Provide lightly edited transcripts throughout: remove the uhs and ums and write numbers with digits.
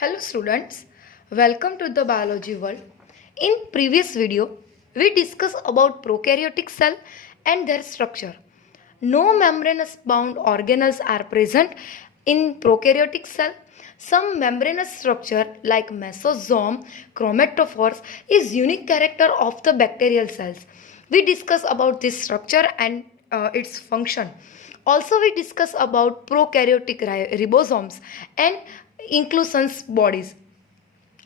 Hello students, welcome to the biology world. In previous video, we discussed about prokaryotic cell and their structure. No membranous bound organelles are present in prokaryotic cell. Some membranous structure like mesosome, chromatophores is unique character of the bacterial cells. We discuss about this structure and its function. Also, we discuss about prokaryotic ribosomes and inclusions bodies.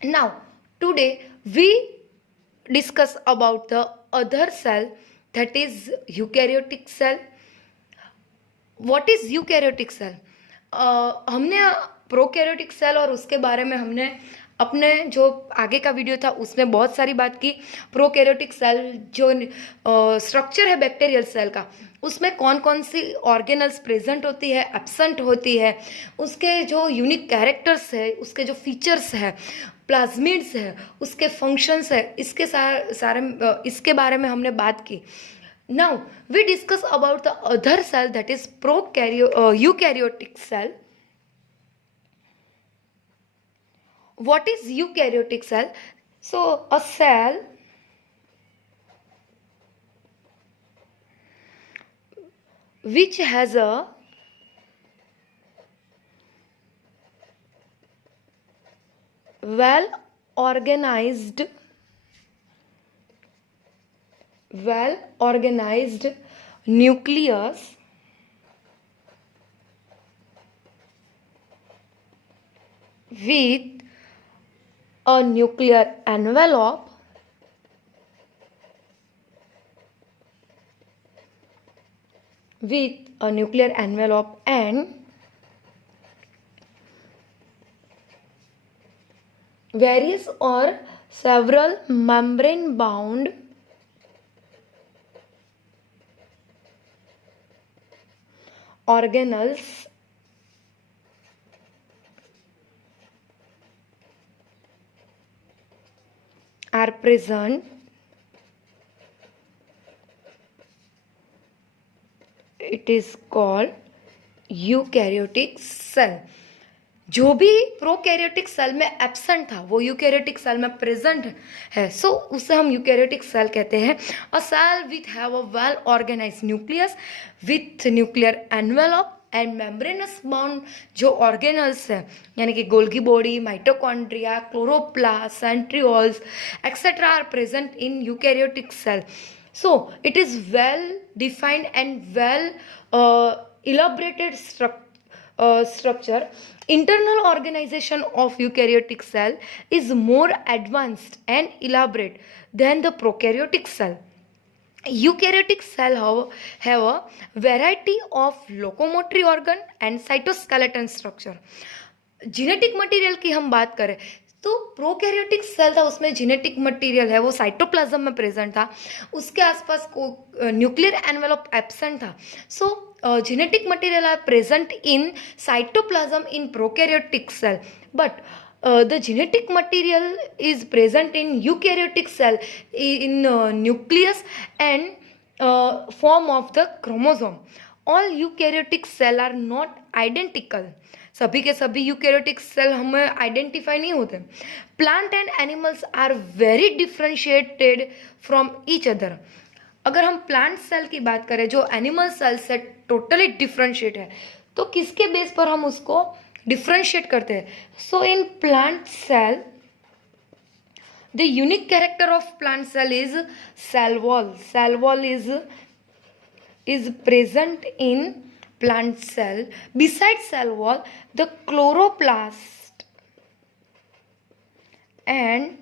Now, today we discuss about the other cell, that is eukaryotic cell. What is eukaryotic cell? हमने prokaryotic cell और उसके बारे में हमने अपने जो आगे का वीडियो था उसमें बहुत सारी बात की. प्रोकैरियोटिक सेल जो स्ट्रक्चर है बैक्टीरियल सेल का, उसमें कौन कौन सी ऑर्गेनल्स प्रेजेंट होती है, एब्सेंट होती है, उसके जो यूनिक कैरेक्टर्स है, उसके जो फीचर्स है, प्लाज्मिड्स है, उसके फंक्शंस है, इसके सारे इसके बारे में हमने बात की. Now we discuss about the other cell, that is eukaryotic cell. What is eukaryotic cell? So a cell which has a well organized nucleus with a nuclear envelope and various or several membrane bound organelles are present. It is called eukaryotic cell. जो भी prokaryotic cell में absent था वो eukaryotic cell में present है, सो उसे हम eukaryotic cell कहते हैं. A cell with have a well organised nucleus with nuclear envelope and membranous bound जो ऑर्गेनल्स है, यानी कि Golgi body, mitochondria, chloroplast, centrioles etcetera are present in eukaryotic cell. So it is well defined and well elaborated structure. Internal organization of eukaryotic cell is more advanced and elaborate than the prokaryotic cell. Eukaryotic cell have a variety of locomotory organ and cytoskeleton structure. Genetic material की हम बात करें तो prokaryotic cell था, उसमें genetic material है वो cytoplasm में प्रेजेंट था, उसके आसपास को न्यूक्लियर एनवेलप एब्सेंट था. So genetic material are present in cytoplasm in prokaryotic cell, but the genetic material is present in eukaryotic cell in nucleus and form of the chromosome. All eukaryotic cell are not identical. सभी के सभी eukaryotic cell हमें identify नहीं होते. Plant and animals are very differentiated from each other. अगर हम plant cell की बात करें जो एनिमल सेल से टोटली डिफ्रेंशिएट है, तो किसके बेस पर हम उसको डिफ्रेंशिएट करते हैं? So in plant cell the unique character of plant cell is cell wall. Cell wall is present in plant cell. Besides cell wall, the chloroplast and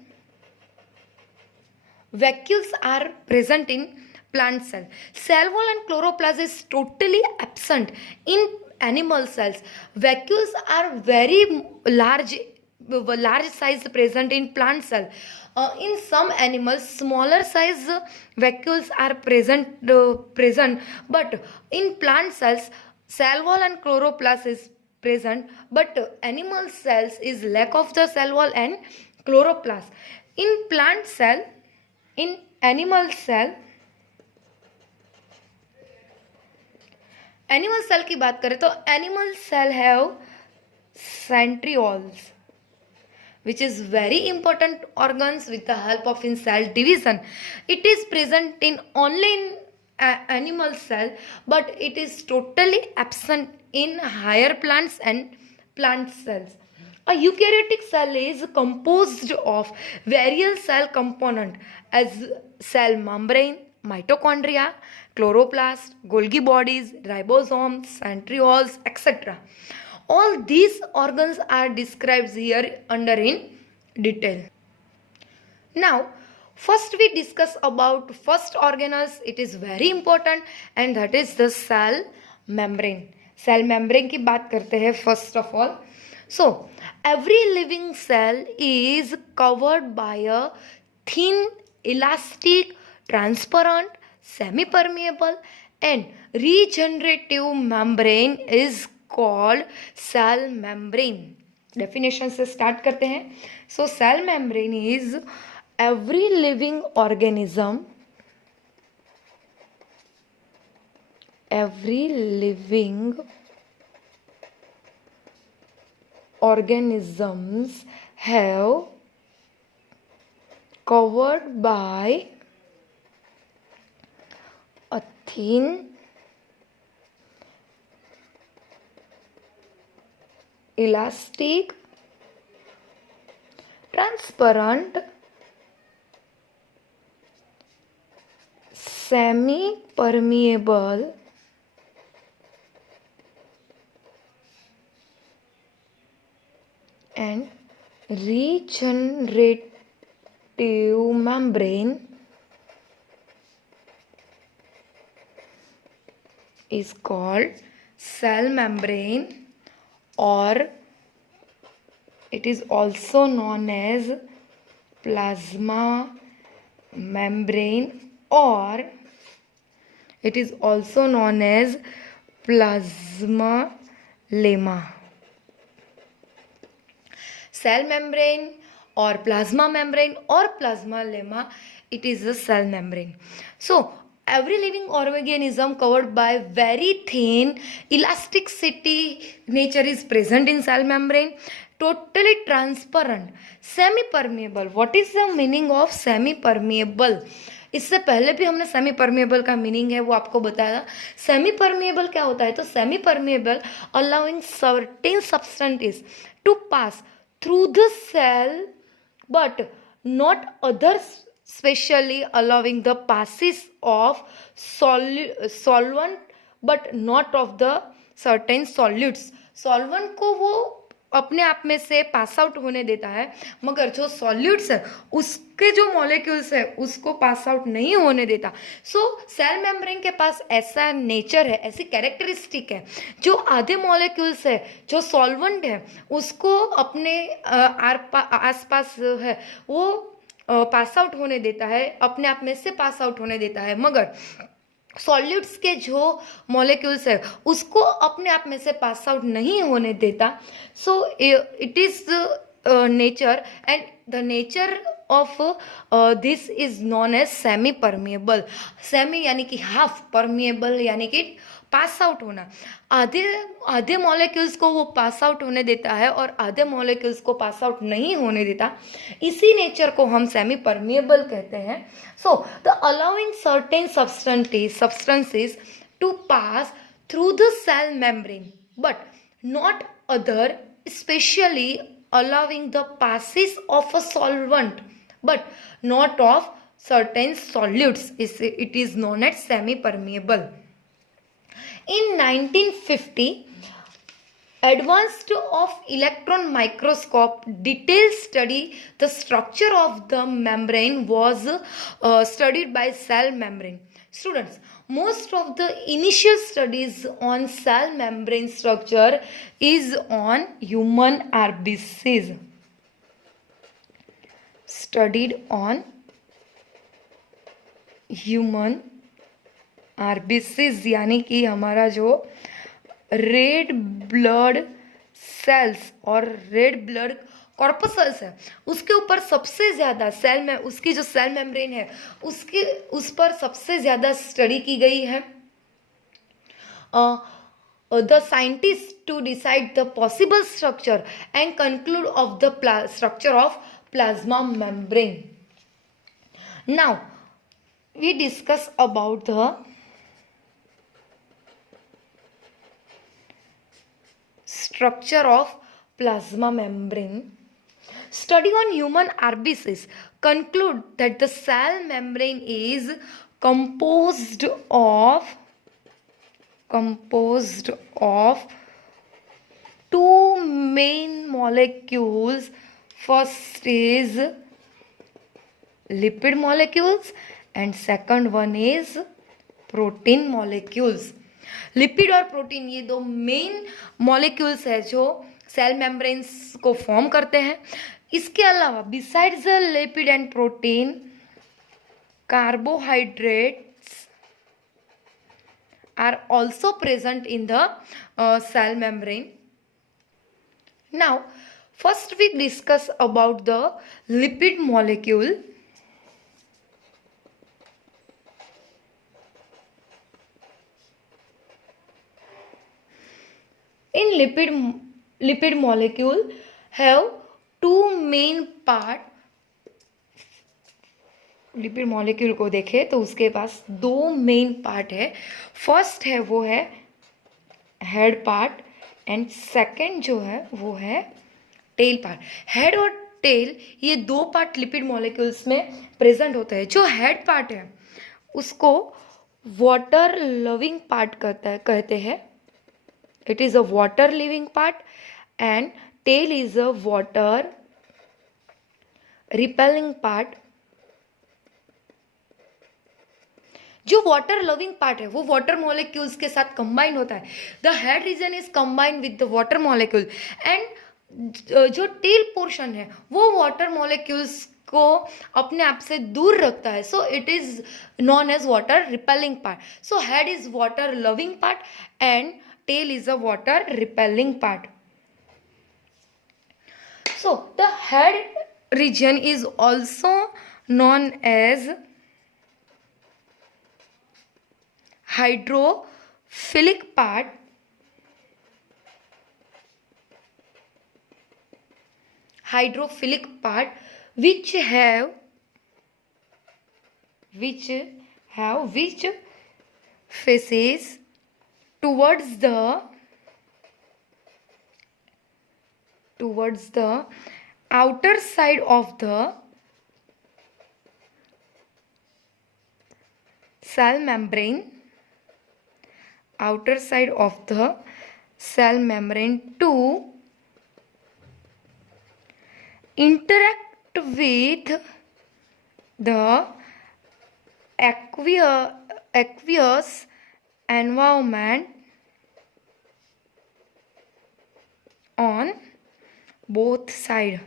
vacuoles are present in plant cell. Cell wall and chloroplast is totally absent in animal cells. Vacuoles are very large size present in plant cell. In some animals smaller size vacuoles are present, but in plant cells cell wall and chloroplast is present, but animal cells is lack of the cell wall and chloroplast. In plant cell, in animal cell animal cell की बात करें तो animal cell have centrioles. which is very important organs with the help of in cell division. It is present in only in animal cell, but it is totally absent in higher plants and plant cells. A eukaryotic cell is composed of various cell components as cell membrane, mitochondria, chloroplast, Golgi bodies, ribosomes, centrioles, etc. All these organs are described here under in detail. Now first we discuss about first organelles. It is very important and that is the cell membrane. Cell membrane की बात करते हैं first of all. So every living cell is covered by a thin, elastic, transparent, semi-permeable and regenerative membrane is called cell membrane. Definition से start करते हैं. So cell membrane is every living organism, every living organisms have covered by a thin, elastic, transparent, semi-permeable and regenerative membrane is called cell membrane, or it is also known as plasma membrane, or it is also known as plasma lemma. Cell membrane or plasma membrane or plasma lemma, it is the cell membrane. So every living organism covered by very thin elasticity nature is present in cell membrane, totally transparent, semi permeable. What is the meaning of semi permeable? इससे पहले भी हमने semi permeable का meaning है वो आपको बताया. Semi permeable क्या होता है? तो semi permeable allowing certain substances to pass through the cell but not others, specially allowing the passage of solvent but not of the certain solutes. Solvent को वो अपने आप में से पास आउट होने देता है, मगर जो सॉल्यूट्स है उसके जो मॉलिक्यूल्स है उसको पास आउट नहीं होने देता. सो सेल मेम्ब्रेन के पास ऐसा नेचर है, ऐसी कैरेक्टरिस्टिक है, जो आधे मॉलिक्यूल्स है जो सॉल्वेंट है उसको अपने आसपास है वो पास आउट होने देता है, अपने आप में से पास आउट होने देता है, मगर सॉल्यूट्स के जो मॉलिक्यूल्स है उसको अपने आप में से पास आउट नहीं होने देता. So it is nature and the nature of this is known as semi permeable. Semi यानी कि हाफ, परमेबल यानी कि पास आउट होना. आधे मॉलिक्यूल्स को वो पास आउट होने देता है और आधे मॉलिक्यूल्स को पास आउट नहीं होने देता. इसी नेचर को हम सेमी परमेबल कहते हैं. So the allowing certain substances to pass through the cell membrane but not other, especially allowing the passage of a solvent but not of certain solutes. It is known as semi permeable. In 1950, advanced of electron microscope detailed study the structure of the membrane was studied by cell membrane. Students, most of the initial studies on cell membrane structure is on human RBCs. Studied on human RBCs यानी कि हमारा जो red blood cells और red blood corpuscles है उसके ऊपर सबसे ज़्यादा सेल में उसकी जो सेल मेम्ब्रेन है उस पर सबसे ज़्यादा स्टडी की गई है. the scientists to decide the possible structure and conclude of the structure of plasma membrane. Now we discuss about the structure of plasma membrane. Study on human RBCs conclude that the cell membrane is composed of two main molecules. First is lipid molecules and second one is protein molecules. Lipid और protein ये दो main molecules है जो cell membranes को form करते हैं. इसके अलावा besides the lipid and protein, carbohydrates are also present in the cell membrane. Now, first we discuss about the lipid molecule. In lipid molecule have two main part. Lipid molecule को देखें तो उसके पास दो main part है. First है वो है head part and second जो है वो है टेल पार्ट. हेड और टेल ये दो पार्ट लिपिड मॉलिक्यूल्स में प्रेजेंट होते हैं. जो हेड पार्ट है उसको वाटर लविंग पार्ट कहते हैं. It is a water living part and tail is a water repelling part. जो वाटर लविंग पार्ट है वो वाटर मॉलिक्यूल्स के साथ कंबाइन होता है. The head region is combined with the water molecule and जो टेल पोर्शन है वो वाटर मॉलिक्यूल्स को अपने आप से दूर रखता है. So it is known as water repelling part. So head is water loving part and tail is a water repelling part. So the head region is also known as hydrophilic part, which faces towards the outer side of the cell membrane, outer side of the cell membrane to interact with the aqueous environment on both sides.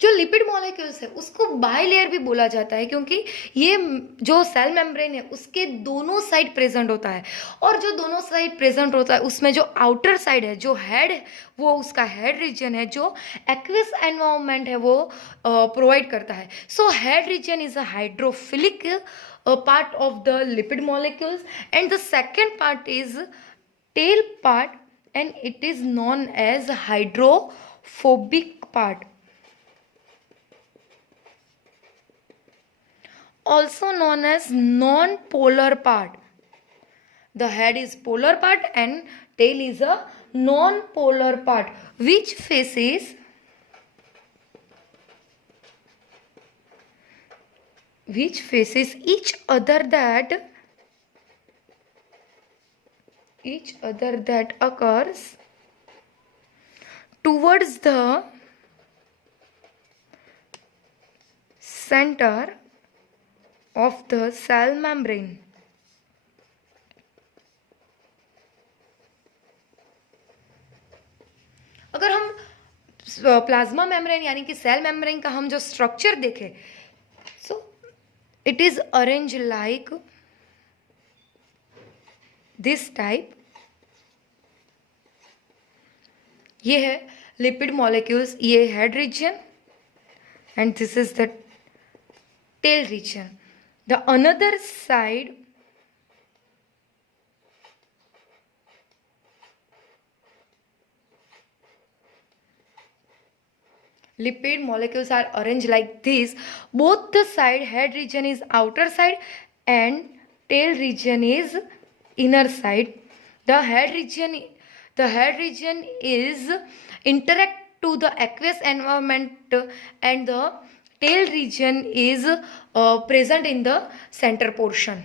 जो lipid molecules है उसको bilayer भी बोला जाता है क्योंकि ये जो सेल मेम्ब्रेन है उसके दोनों साइड प्रेजेंट होता है. और जो दोनों साइड प्रेजेंट होता है उसमें जो आउटर साइड है जो हेड वो उसका हेड रीजन है जो एक्वियस एनवायरनमेंट है वो प्रोवाइड करता है. So head region is a hydrophilic part of the lipid molecules and the second part is tail part and it is known as hydrophobic part, also known as non-polar part. The head is polar part and tail is a non-polar part which faces each other that occurs towards the center of the cell membrane. अगर हम plasma membrane यानी कि cell membrane का हम जो structure देखें, सो it is arrange like this type. ये है लिपिड मॉलिक्यूल्स, ये head region and this is the tail region. The another side lipid molecules are arranged like this. Both the side, head region is outer side and tail region is inner side. The head region is interact to the aqueous environment, and the tail region is present in the center portion.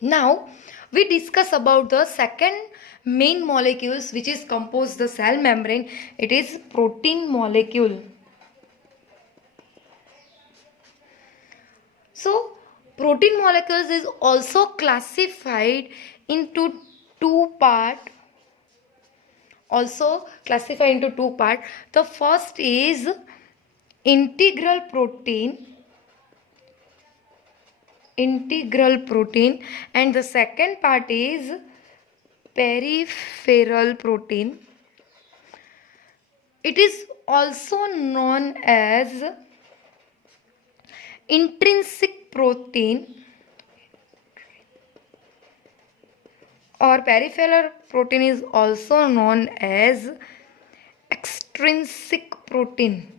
Now we discuss about the second main molecules which is compose the cell membrane. It is protein molecule. So protein molecules is also classified into two part. The first is integral protein, and the second part is peripheral protein. It is also known as intrinsic protein, or peripheral protein is also known as extrinsic protein,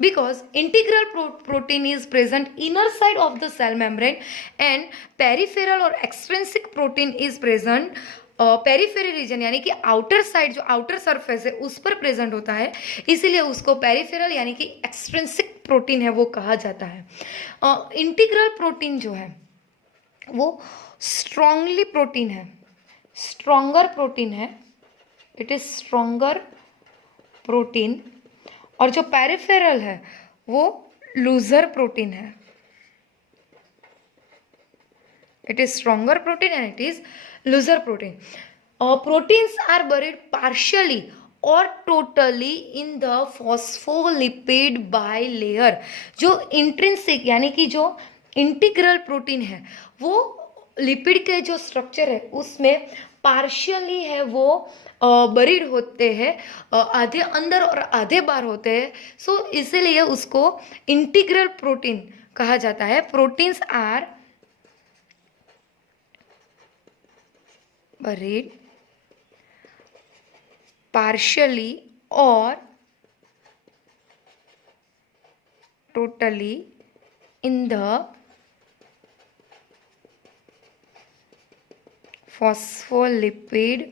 because integral protein is present inner side of the cell membrane and peripheral or extrinsic protein is present periphery region यानी कि outer side, जो outer surface है उस पर present होता है, इसीलिए उसको पेरीफेरल यानी कि एक्सट्रिंसिक प्रोटीन है वो कहा जाता है. इंटीग्रल प्रोटीन जो है वो स्ट्रांगली प्रोटीन है, स्ट्रॉन्गर प्रोटीन है, इट इज स्ट्रॉन्गर प्रोटीन. और जो पेरिफेरल है वो लूजर प्रोटीन है. It is stronger protein and it is looser protein. Proteins are buried partially और totally in the phospholipid bilayer. जो इंट्रिंसिक यानी कि जो इंटीग्रल प्रोटीन है वो लिपिड के जो स्ट्रक्चर है उसमें पार्शियली है वो बरीड होते हैं, आधे अंदर और आधे बाहर होते हैं. सो इसीलिए उसको इंटीग्रल प्रोटीन कहा जाता है. प्रोटीन्स आर बरीड पार्शियली और totally in the phospholipid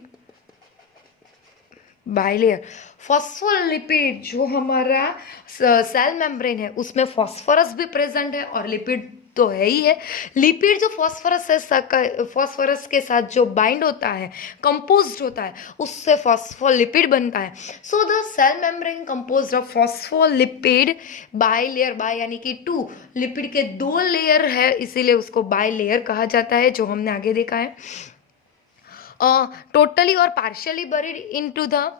bilayer. Phospholipid जो हमारा सेल मेम्ब्रेन है उसमें फॉस्फोरस भी प्रेजेंट है और लिपिड तो है ही है. लिपिड जो फॉस्फोरस के साथ जो बाइंड होता है, कंपोज्ड होता है, उससे फॉस्फोलिपिड बनता है. So the cell membrane composed of phospholipid bilayer. Bi यानी कि टू, लिपिड के दो लेयर है इसीलिए उसको बाइलेयर कहा जाता है, जो हमने आगे देखा है. Totally or partially buried into the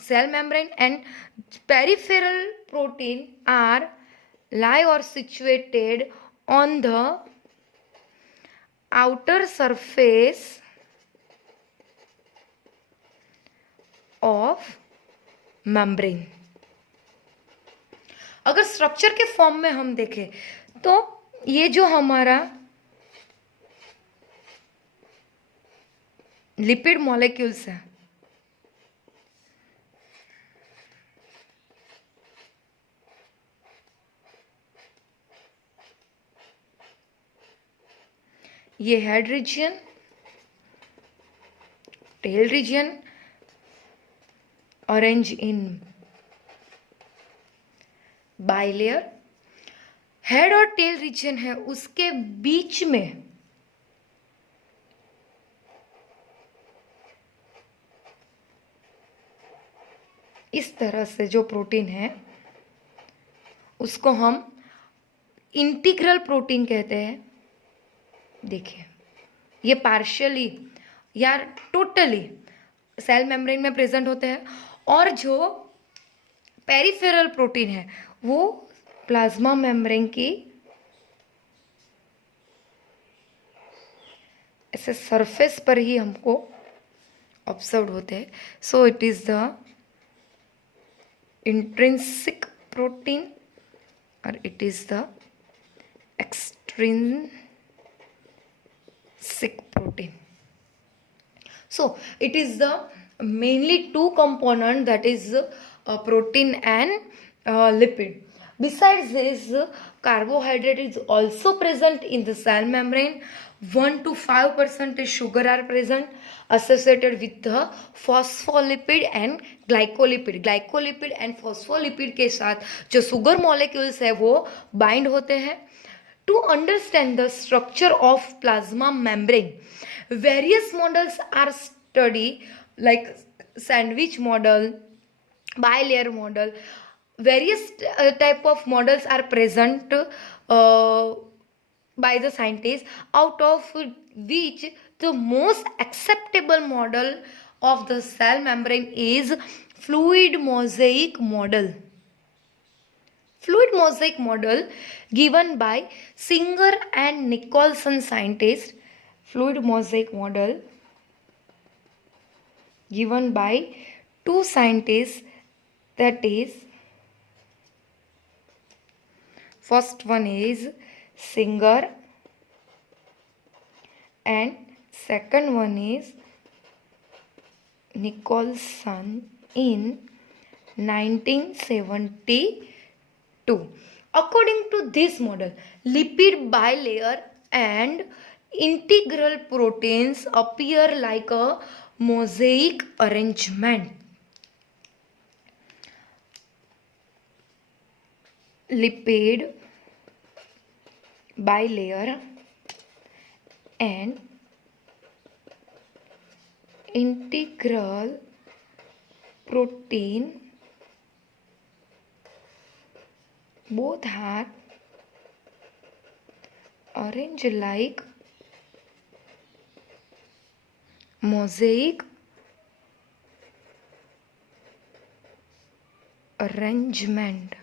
cell membrane, and peripheral protein are lie or situated on the outer surface of membrane. अगर स्ट्रक्चर के फॉर्म में हम देखें तो ये जो हमारा लिपिड मॉलिक्यूल्स है, ये head region, tail region arrange in bilayer. Head और टेल रीजन है उसके बीच में इस तरह से जो प्रोटीन है उसको हम इंटीग्रल प्रोटीन कहते हैं. देखिए ये पार्शियली या टोटली सेल मेम्ब्रेन में प्रेजेंट होते हैं, और जो पेरिफेरल प्रोटीन है वो प्लाज्मा मेम्ब्रेन की ऐसे सरफेस पर ही हमको ऑब्जर्व होते हैं. So it is the intrinsic protein or it is the extrinsic protein. So it is the mainly two component, that is protein and lipid. Besides this, carbohydrate is also present in the cell membrane. 1 to 5% sugar are present associated with the phospholipid and glycolipid. Glycolipid and phospholipid के साथ जो sugar molecules है वो bind होते हैं. To understand the structure of plasma membrane, various models are studied like sandwich model, bilayer model. Various type of models are present by the scientists, out of which the most acceptable model of the cell membrane is fluid mosaic model. Fluid mosaic model given by Singer and Nicholson scientists. Fluid mosaic model given by two scientists, that is, first one is Singer and second one is Nicholson in 1972. According to this model, lipid bilayer and integral proteins appear like a mosaic arrangement. Lipid bilayer and integral protein both are arranged like mosaic arrangement.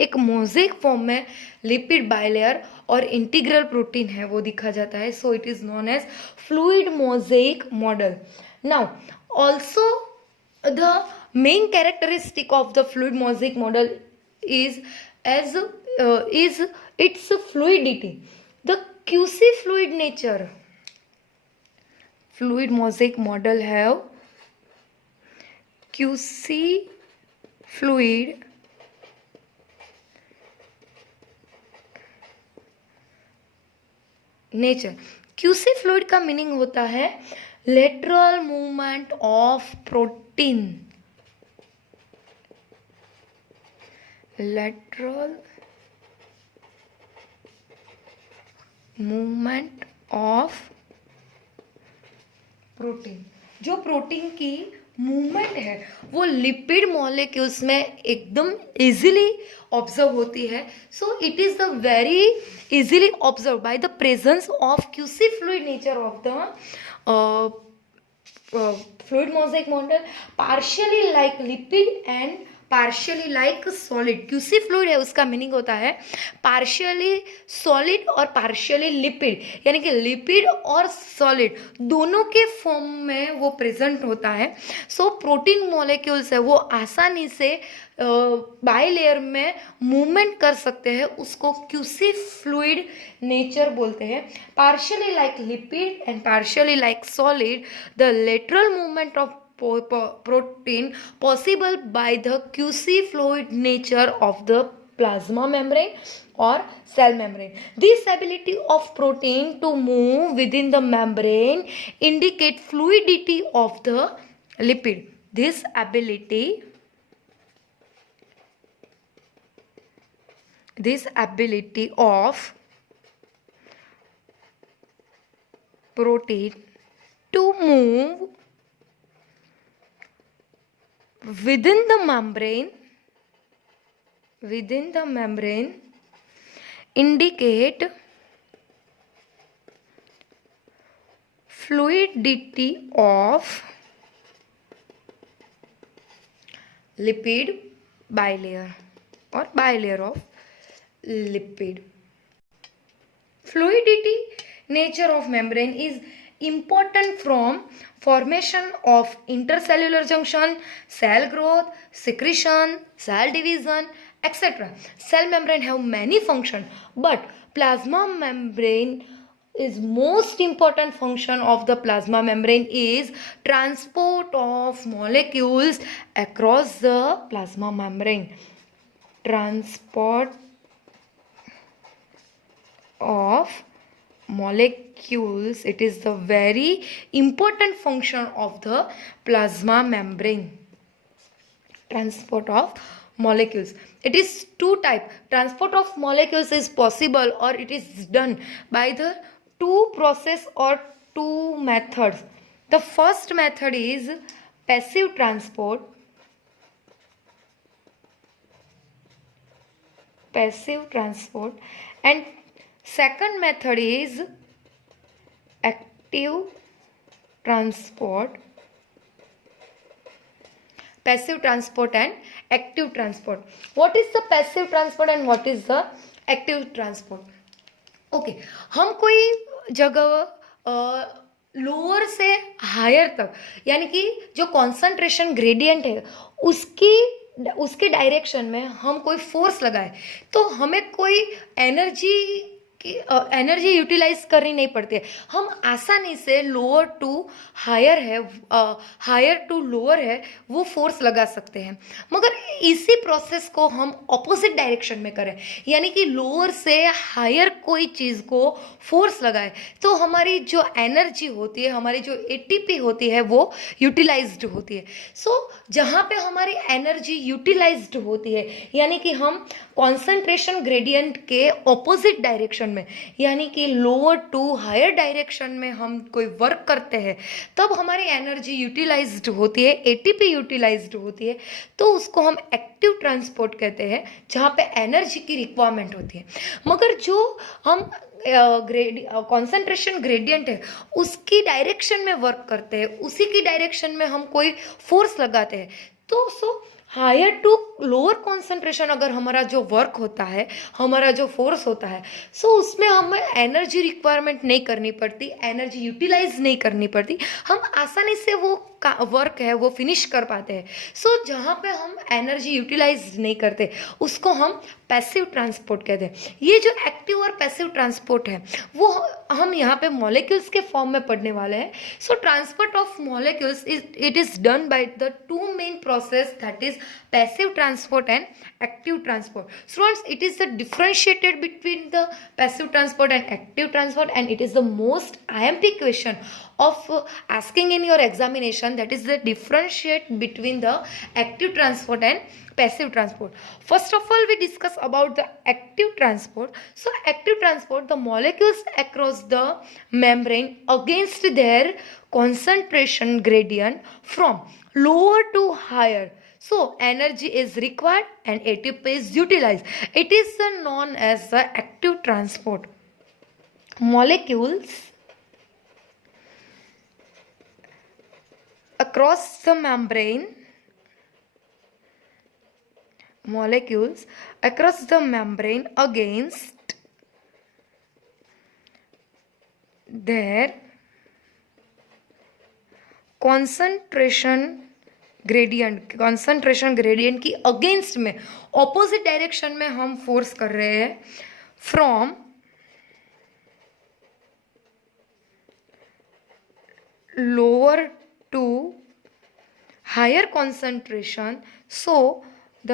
एक mosaic form में lipid bilayer और integral protein है वो दिखा जाता है. So it is known as fluid mosaic model. Now also the main characteristic of the fluid mosaic model is its fluidity, the QC fluid nature. Fluid mosaic model have QC fluid nature. QC fluid का meaning होता है lateral movement of protein. Lateral movement of protein. जो protein की movement है वो lipid molecules में एकदम easily observe होती है. So it is the very easily observe by the presence of QC fluid nature of the fluid mosaic model, partially like lipid and partially like solid. QC fluid है उसका meaning होता है partially solid और partially lipid, यानी कि lipid और solid दोनों के फॉर्म में वो प्रेजेंट होता है. सो प्रोटीन मॉलिक्यूल्स है वो आसानी से बाइलेयर में मूवमेंट कर सकते हैं, उसको क्यूसी फ्लूइड नेचर बोलते हैं. Partially like lipid and partially like solid, the lateral movement of protein possible by the QC fluid nature of the plasma membrane or cell membrane. This ability of protein to move within the membrane indicate fluidity of the lipid. This ability of protein to move within the membrane indicate fluidity of lipid bilayer or bilayer of lipid. Fluidity nature of membrane is important from formation of intercellular junction, cell growth, secretion, cell division, etc. Cell membrane have many functions, but plasma membrane is most important function of the plasma membrane is transport of molecules across the plasma membrane. Transport of molecules, it is the very important function of the plasma membrane. Transport of molecules, it is two type. Transport of molecules is possible or it is done by the two process or two methods. The first method is passive transport. Passive transport, and second method is active transport. Passive transport and active transport. What is the passive transport and what is the active transport? Okay, हम कोई जगह lower से higher तक, यानी कि जो concentration gradient है उसके डायरेक्शन में हम कोई फोर्स लगाए तो हमें कोई एनर्जी यूटिलाइज करनी नहीं पड़ती है. हम आसानी से लोअर टू हायर है, हायर टू लोअर है, वो फोर्स लगा सकते हैं. मगर इसी प्रोसेस को हम ऑपोजिट डायरेक्शन में करें, यानी कि लोअर से हायर कोई चीज़ को फोर्स लगाए तो हमारी जो एनर्जी होती है, हमारी जो एटीपी होती है वो यूटिलाइज्ड होती है. सो जहाँ पे हमारी एनर्जी यूटिलाइज्ड होती है, यानी कि हम कॉन्सेंट्रेशन ग्रेडियंट के ऑपोजिट डायरेक्शन में, यानी कि लोअर टू हायर डायरेक्शन में हम कोई वर्क करते हैं, तब हमारी एनर्जी यूटिलाइज्ड होती है, एटीपी यूटिलाइज्ड होती है, तो उसको हम एक्टिव ट्रांसपोर्ट कहते हैं, जहाँ पे एनर्जी की रिक्वायरमेंट होती है. मगर जो हम कॉन्सेंट्रेशन ग्रेडियंट है उसकी डायरेक्शन में वर्क करते हैं, उसी की डायरेक्शन में हम कोई फोर्स लगाते हैं, तो हायर टू लोअर कॉन्सेंट्रेशन अगर हमारा जो वर्क होता है, हमारा जो फोर्स होता है, सो उसमें हमें एनर्जी रिक्वायरमेंट नहीं करनी पड़ती, एनर्जी यूटिलाइज नहीं करनी पड़ती, हम आसानी से वो वर्क है वो फिनिश कर पाते हैं. सो जहाँ पे हम एनर्जी यूटिलाइज नहीं करते उसको हम पैसिव ट्रांसपोर्ट कहते हैं. ये जो एक्टिव और पैसिव ट्रांसपोर्ट है वो हम यहाँ पे मॉलिक्यूल्स के फॉर्म में पढ़ने वाले हैं. सो transport of molecules it is done by the two main process, that is passive transport and active transport. Students, it is the differentiated between the passive transport and active transport, and it is the most IMP question of asking in your examination, that is the differentiate between the active transport and passive transport. First of all, we discuss about the active transport. So active transport, the molecules across the membrane against their concentration gradient from lower to higher. So energy is required and ATP is utilized. It is known as the active transport. Molecules across the membrane, molecules across the membrane against their concentration gradient की against में, opposite direction में हम force कर रहे हैं, from lower to higher concentration. So the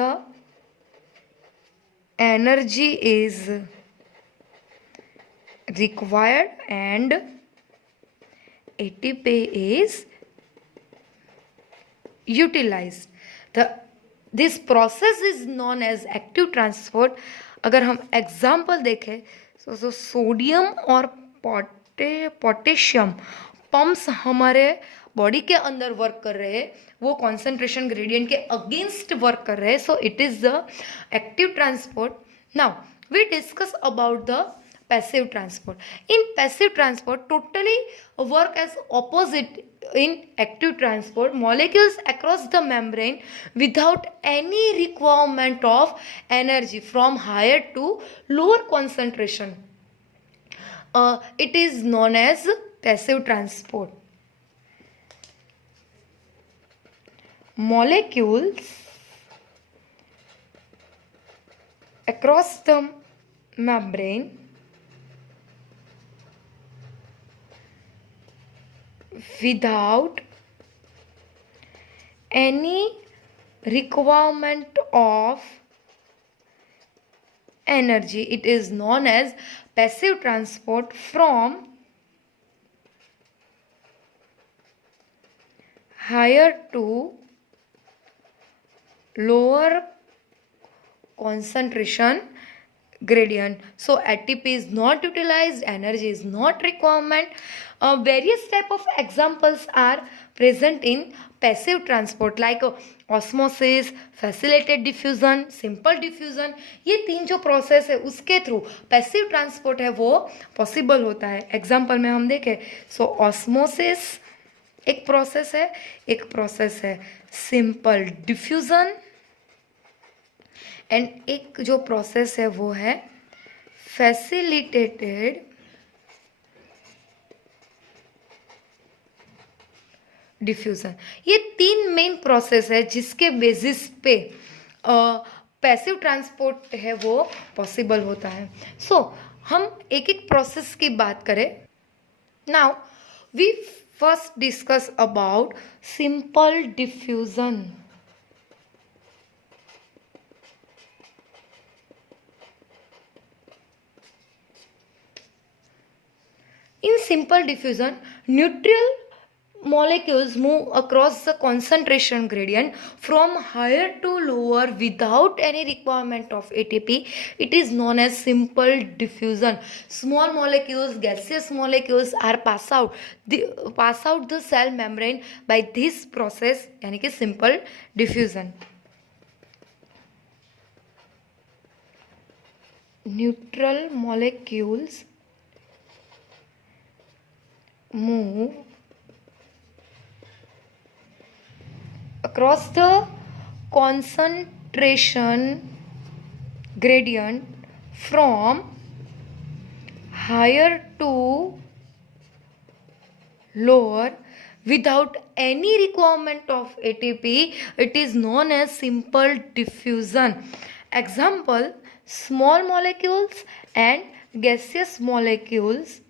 energy is required and ATP is utilized. This process is known as active transport. अगर हम example देखें तो सोडियम और पोटेशियम पम्प्स हमारे बॉडी के अंदर वर्क कर रहे हैं, वो कॉन्सेंट्रेशन ग्रेडियंट के अगेंस्ट वर्क कर रहे हैं. So it is the active transport. Now we discuss about the passive transport. In passive transport, totally work as opposite. In active transport, molecules across the membrane without any requirement of energy from higher to lower concentration. It is known as passive transport. Molecules across the membrane without any requirement of energy. It is known as passive transport from higher to lower concentration gradient. So ATP is not utilized, energy is not requirement. Various type of examples are present in passive transport like osmosis, facilitated diffusion, simple diffusion. ये 3 जो process है उसके through passive transport है वो possible होता है. Example में हम देखें सो ऑस्मोसिस एक प्रोसेस है सिंपल डिफ्यूज़न एंड एक जो प्रोसेस है वो है फैसिलिटेटेड डिफ्यूज़न. ये 3 मेन प्रोसेस है जिसके बेसिस पे पैसिव ट्रांसपोर्ट है वो पॉसिबल होता है. सो हम एक एक प्रोसेस की बात करें. Now we first discuss about simple diffusion. In simple diffusion, neutral molecules move across the concentration gradient from higher to lower without any requirement of ATP. It is known as simple diffusion. Small molecules, gaseous molecules are pass out the cell membrane by this process, यानी कि simple diffusion. Neutral molecules move across the concentration gradient from higher to lower without any requirement of ATP. It is known as simple diffusion. Example, small molecules and gaseous molecules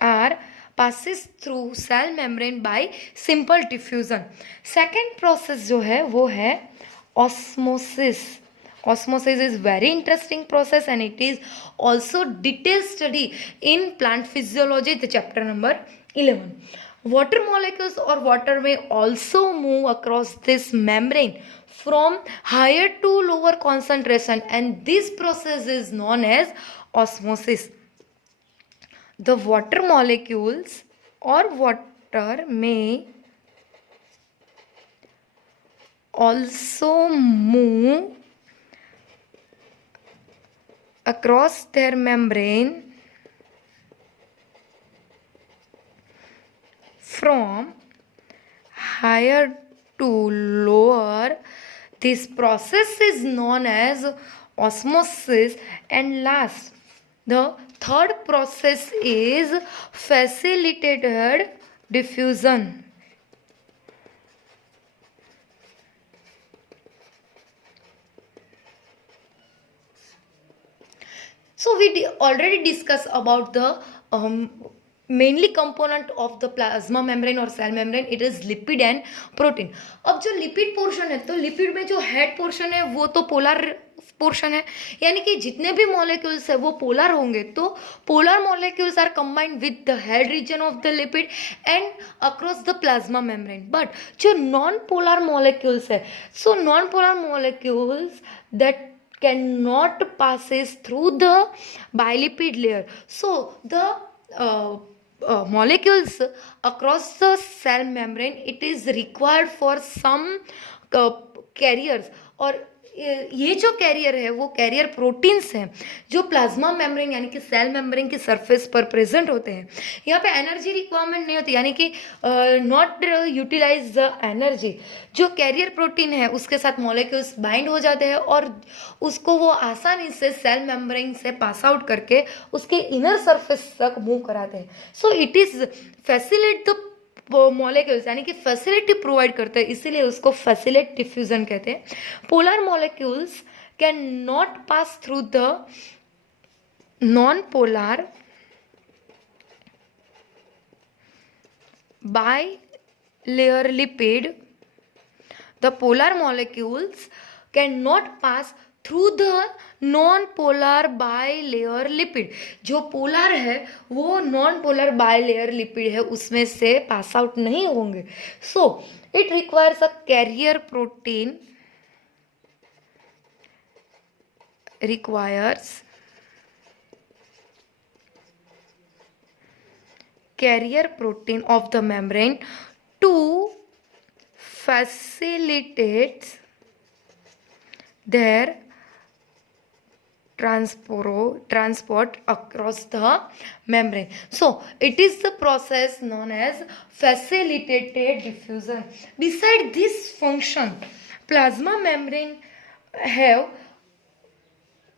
are passes through cell membrane by simple diffusion. Second process जो है वो है osmosis. Osmosis is very interesting process and it is also detailed study in plant physiology, the chapter number 11. Water molecules or water may also move across this membrane from higher to lower concentration and this process is known as osmosis. The water molecules or water may also move across their membrane from higher to lower. This process is known as osmosis. And last, the third process is facilitated diffusion. So we already discussed about the mainly component of the plasma membrane और cell membrane. It is lipid and protein. अब जो lipid portion है तो lipid में जो head portion है वो तो पोलर पोर्शन है, यानी कि जितने भी मॉलिक्यूल्स है वो पोलर होंगे. तो polar molecules are combined with the head region of the lipid and across the plasma membrane. But जो नॉन पोलर मॉलिक्यूल्स है, so non polar molecules that cannot passes through the bilipid layer. So the molecules across the cell membrane, it is required for some carriers. और ये जो career है वो carrier proteins हैं जो plasma membrane यानी कि सेल मेम्ब्रेन की सरफेस पर प्रेजेंट होते हैं. यहाँ पे एनर्जी रिक्वायरमेंट नहीं होती, यानी कि नॉट यूटिलाइज द एनर्जी. जो कैरियर प्रोटीन है उसके साथ मॉलिक्यूल्स बाइंड हो जाते हैं और उसको वो आसानी से सेल मेम्ब्रेन से पास आउट करके उसके इनर सरफेस तक मूव कराते हैं. So it is facilitate the molecules, यानी कि फैसिलिटी प्रोवाइड करते हैं, इसीलिए उसको फैसिलिटेट डिफ्यूजन कहते हैं. Polar molecules can not pass through the non polar bilayer lipid, the polar molecules cannot pass through the non polar bilayer lipid. जो polar है वो नॉन पोलर बाइलेयर लिपिड है उसमें से पास आउट नहीं होंगे. So it requires a carrier protein, requires carrier protein of the membrane to facilitate their transport across the membrane. So it is the process known as facilitated diffusion. Beside this function, plasma membrane have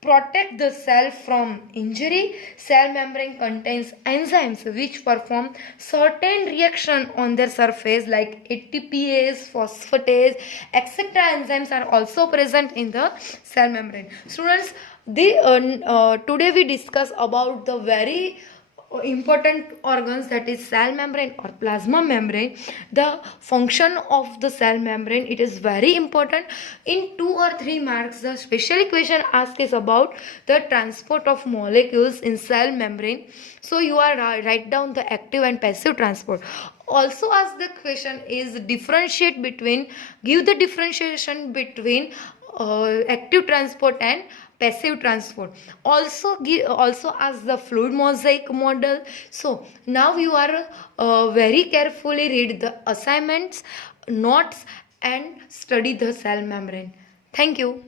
protect the cell from injury. Cell membrane contains enzymes which perform certain reaction on their surface like ATPase, phosphatase, etc. Enzymes are also present in the cell membrane. Students, today we discuss about the very important organs, that is cell membrane or plasma membrane. The function of the cell membrane, it is very important. In 2 or 3 marks the special equation asked is about the transport of molecules in cell membrane. So you are write down the active and passive transport. Also ask the question is differentiate between, give the differentiation between active transport and passive transport. Also ask the fluid mosaic model. So now you are very carefully read the assignments, notes and study the cell membrane. Thank you.